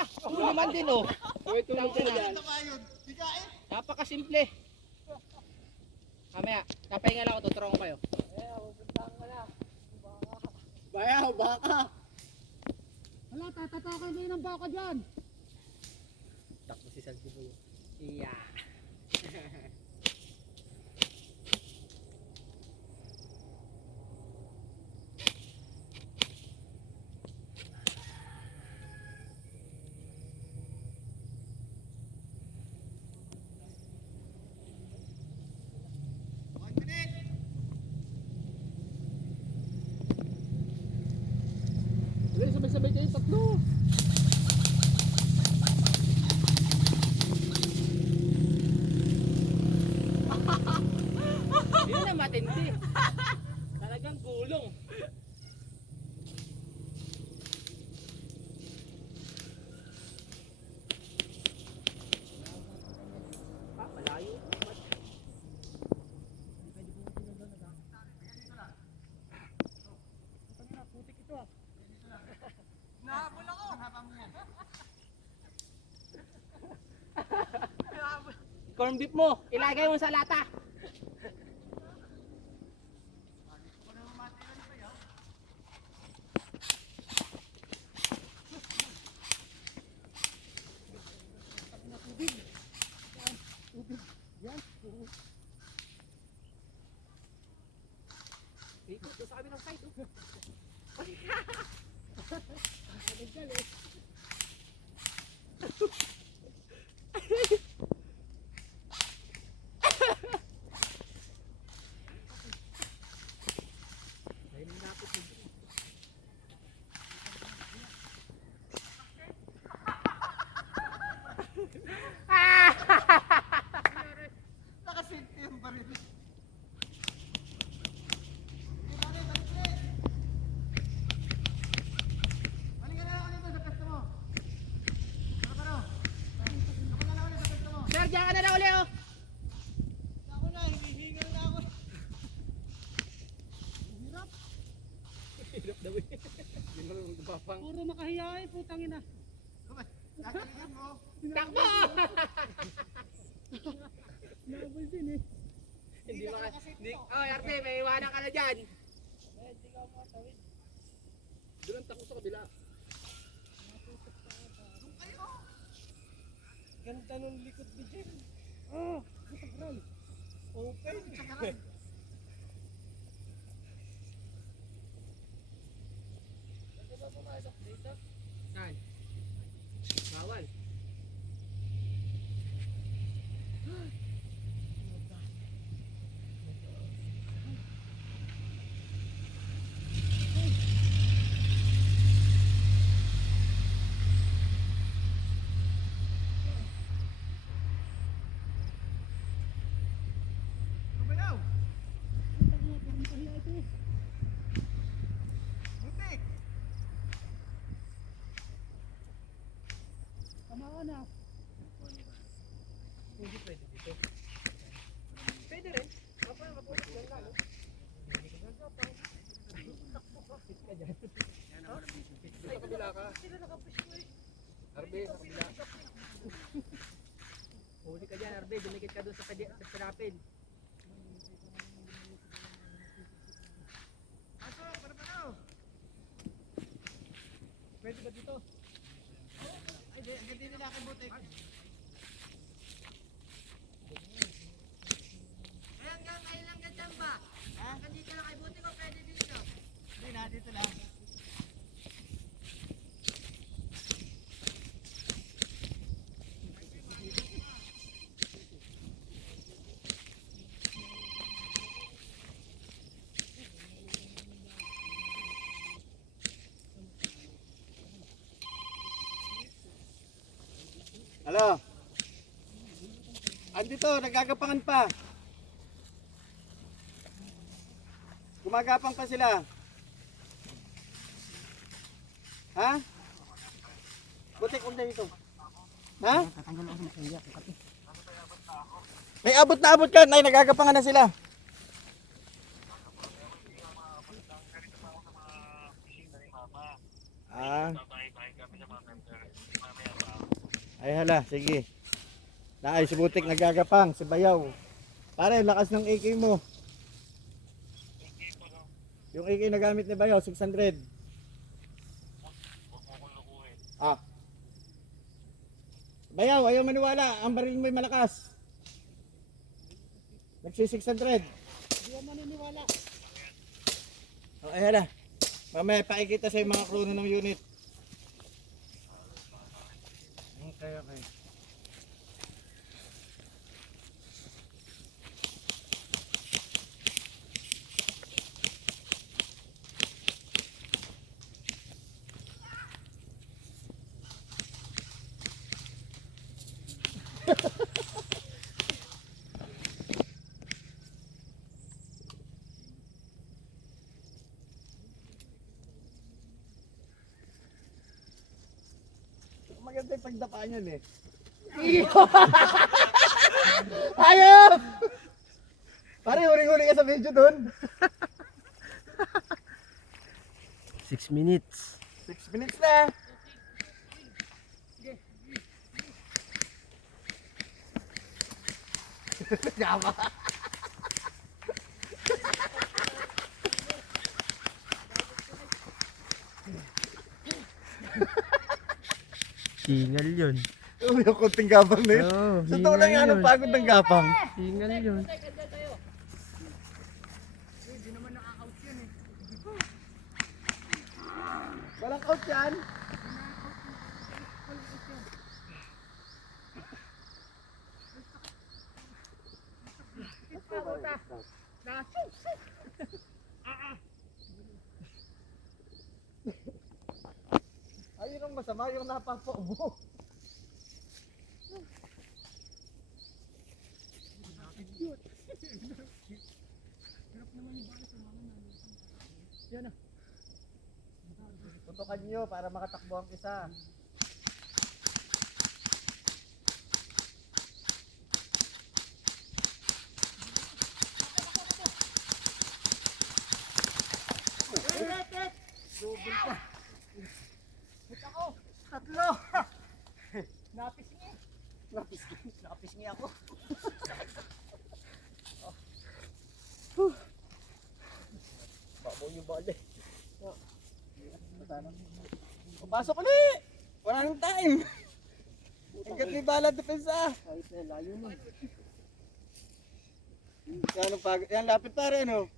na. Huli man din oh. Uy, tulog ka dyan. Napakasimple. Mamaya, napahinga lang ako, tuturong ko kayo. Bayaw, baka. Wala, tatatakan din ng baka dyan. Takbo si Saldi po yun. Iya. Uy, sabay-sabay kayo tatlo. Yun na matindi. Talagang gulong. Malayo. Putik ito ah. Nahabol ako. Habang mo yan. Corn beef mo, ilagay mo sa lata. Ikot doon sa kabilang side. Nakasinti yung baril. Sir, diyan ka na na uli oh. Ako na, hihingal na ako. Hirap daw eh. Yun na lang gabapang. Puro makahiyain, putang ina. Nakaligan mo. Takbo! Nabol din eh. Hindi maka... Oh, RP, may iwanan ka na dyan. Hindi ka matawid. Doon ang takbo sa kabila. Ganda nung likod ni Jem. Oh, putang open. Saan? Bawal. Lumayaw. Putang ina, puro makahiya ito eh. Butik. Tama ka na. Hindi pwede dito. Pwede rin. Kapag nakapulot lang lang. Hindi ka nagkapang. Ay, takbo ka. Fit ka dyan. Sa kabila ka. Sila nakapush ko eh. Arbe, sa kabila. Huli ka dyan, Arbe. Dumikit ka doon sa pinapin. Pasok, para. Pwede ba dito? Ay, hindi nila aking butik. Kayo lang ganyan ba? Hanggang dito lang kay buti ko pwede dito. Hindi na, dito lang. Halo. Andito, nagagapangan pa. Gumagapang pa sila. Ha? Butik, huwag na dito. Ha? Tatanggal ako sa makahiya. May abot na abot ka. Nay, nagagapangan na sila. Ah. Ay hala, sige. Naay, si Butik nagagapang, si Bayaw. Pare, lakas ng AK mo. Yung AK na gamit ni Bayaw, 600. Ah. Bayaw, ayaw maniwala. Ang baril mo'y malakas. Nagsi 600. Hindi ako maniniwala. O, ay hala. Mamaya, pakikita sa mga krono ng unit. Okay, okay. Maganda yung pagdapa niyan eh. Ayop! Pare, huling-huli ka sa video dun. 6 minutes. 6 minutes na. Gama. Singal yun. Yung konting gapang na yun. Oo, Sa totoo lang yan, anong pagod ng gapang? Singal yun. Walang out yan. Ayun ang masama, yung napapaubo. Tutukan nyo para makatakbo ang isa. Tatlo! Napisngi. Napisngi ako. Babaw yung bali. Pasok ulit! Wala nang time! Hanggat may bala depensa! Kahit na layo nun. Yan ang pagod. Yan lapit pare ano?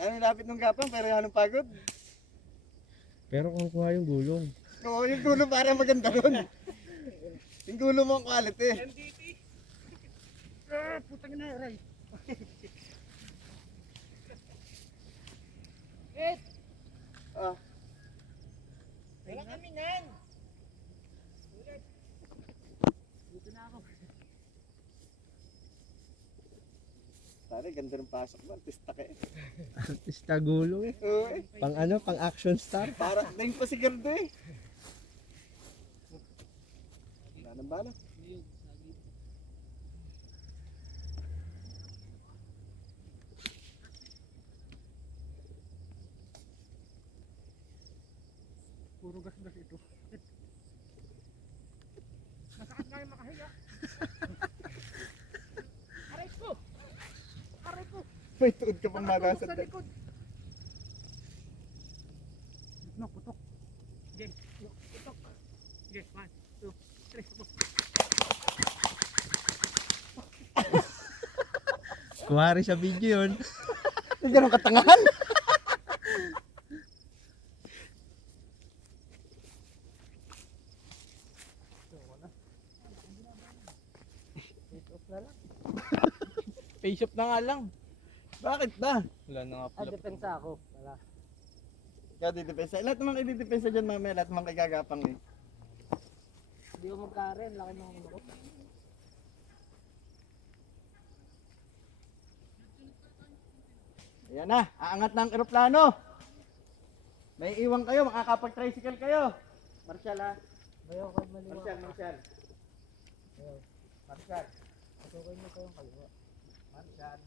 Yan ang lapit ng gapang pero yan ang pagod. Pero kung kuha yung gulong. Oo, yung gulo para maganda ron. Yung gulo mo ang quality. Putang na, Ray. Ah, Wala kami nan. Dito na ako. pare ganda ng pasok mo. Artista ka eh. Artista gulong eh. Oo eh. Pang ano, pang action star. Para dahil pa si Gerdo eh. Wala nang bala. Puro gas-gas ito. Masakit nga yung makahiya. Aray ko! Aray ko! May tuod ka pang magasad. Sa likod! No, putok. Game. No, putok. Game. 1, 2, 3, 4. Kuwari sa video yun. Hindi ganun katangahan. Face off na nga lang. Bakit ba? Wala na nga pala. Depensa ako. Wala. Ikaw didepensa. Lahat naman ididepensa dyan mamaya. Lahat naman kagagapang eh. Hindi ko magkaren. Laki ng ulo ko. Ayan na. Aangat na ang eroplano. May iwan kayo. Makakapag-tricycle kayo. Marshall ha. Bayaw ko maliwa. Marshall, Marshall. Marshall. Patukoy mo kayong kaliwa. Marshall.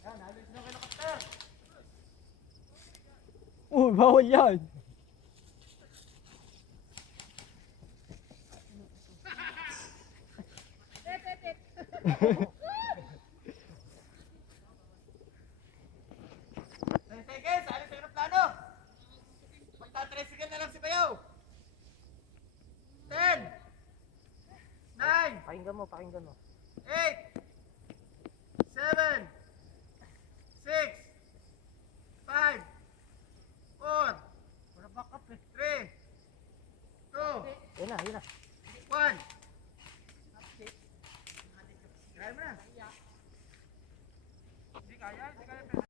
Yan, halos na helicopter. Bawal yan. 10 seconds, alis sa aeroplano. Magta-tricycle na lang si Bayaw. 10, 9, Pakinggan mo, pakinggan mo. 8, 7, 6, 5, 4, Para backup eh. 3, 2, Yun na, yun na. 1.